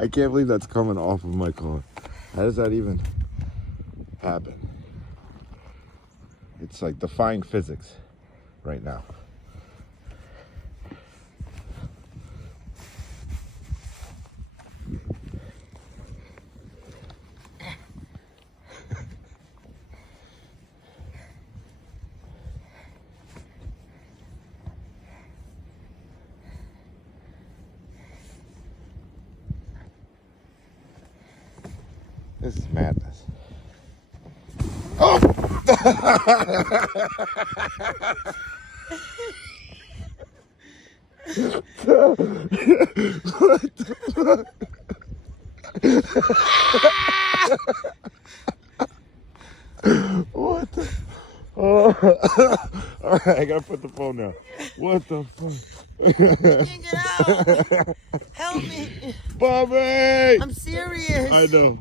I can't believe that's coming off of my car. How does that even happen? It's like defying physics right now. This is madness. Oh! What the fuck? What the? Oh. All right, I gotta put the phone down. What the fuck? Can't get out. Help me. Bobby! I'm serious. I know.